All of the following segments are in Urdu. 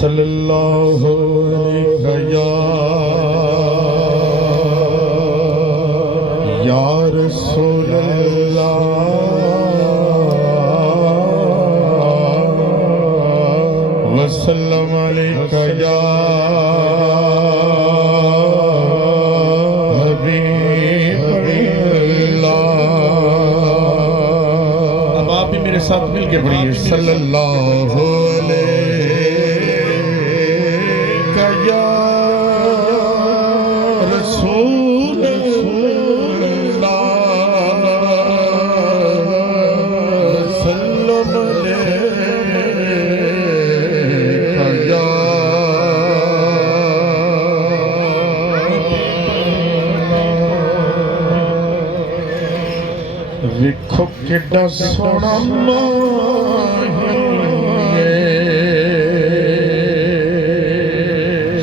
صلی اللہ علیہ یا رسول اللہ وسلم علیکہ یا حبیب اللہ۔ اب آپ بھی میرے ساتھ مل کے پڑھیے صلی اللہ علیہ یا رسول اللہ وسلم ویکھو کیڈا سونا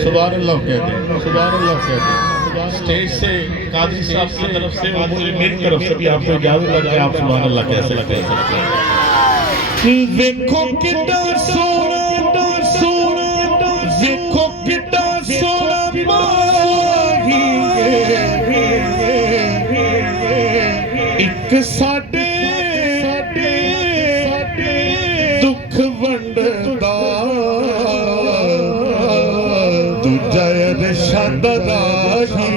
سبحان اللہ کہتے ہیں، سبحان اللہ کہتے ہیں۔ اسٹیج سے قادری صاحب کی طرف سے میری طرف سے بھی آپ کو اجازت ہے کہ آپ سبحان اللہ کیسے لگتے ہیں۔ ویکھو کیڈا سونا سونا، ویکھو کیڈا سونا ماہی ایک ساڈے دکھ ونڈدا دوجا ارشاد راہی۔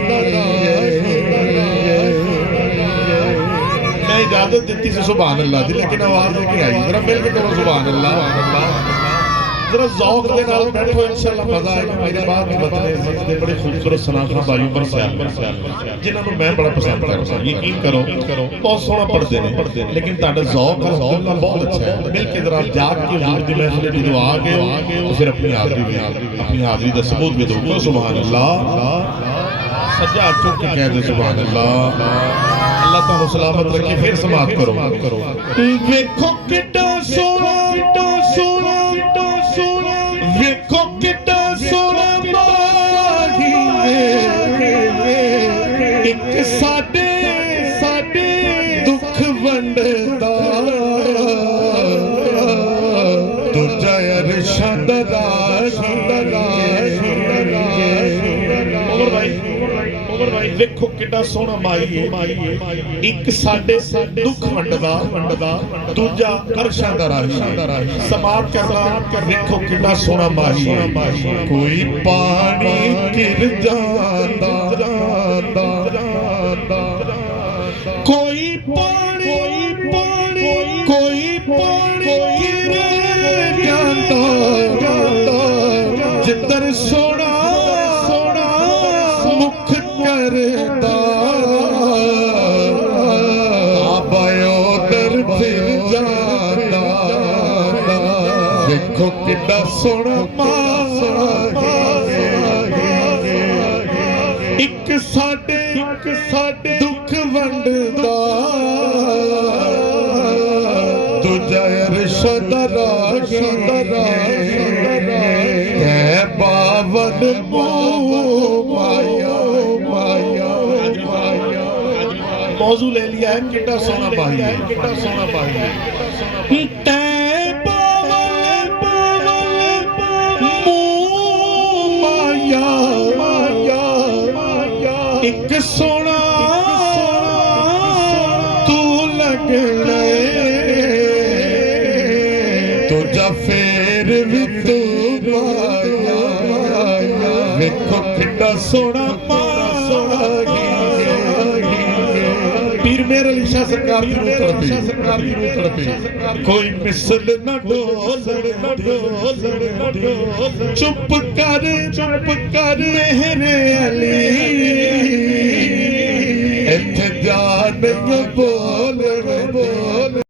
میں اجازت دیتی سے سبحان اللہ دی لیکن آواز نہیں آئی، ذرا مل کے کرو سبحان اللہ۔ ذرا ذوق دے نال بیٹھو انشاءاللہ مزہ آئے گا۔ میرے بعد میں بتنے سے بڑے خوبصورت سناخہ بھائیوں پر سیال جنہوں نے میں بڑا پسند کروں گا، یقین کرو بہت سونا پڑھتے ہیں لیکن تاڑا ذوق کا بہت اچھا ہے۔ مل کے ذرا جاگ کے حضور دی محفل کی دعا آگے ہو تو پھر اپنی حاضری دا ثبوت بھی دو سبحان اللہ۔ سجا چک کے کہہ دے سبحان اللہ۔ اللہ تعالیٰ سلامت رکھے پھر سماعت کرو۔ ویکھو کیڈا سونا سونا، ویکھو کیڈا سونا ماہی ایک ساڈے دکھ ونڈدا دوجا ارشاد راہی۔ ویکھو کیڈا سونا مائی ایک ساڈے دکھ ونڈدا دوجا ارشاد راہی۔ سماعت کرنا ویکھو کیڈا سونا ماہی کوئی پانی گر جاندا، کوئی پانی گر جاندا جدر سونا مکھ کردا آبایو در پھر جاندا۔ ویکھو کیڈا سونا ماہی ایک ساڈے دکھ ونڈدا دوجا ارشاد راہی۔ اے باون موضوع لے لیا ہے کیڈا سونا ماہی ہے، کیڈا سونا ماہی ہے۔ تے باول مایا ایک سونا تو لگنے تو جا پھر بھی تو مایا۔ ویکھو کیڈا سونا ماہی پیر میرے علی شاہ سرکار کی روح تڑپے کوئی مثل نہ ڈول چپ کر میرے علی اتھ جان بول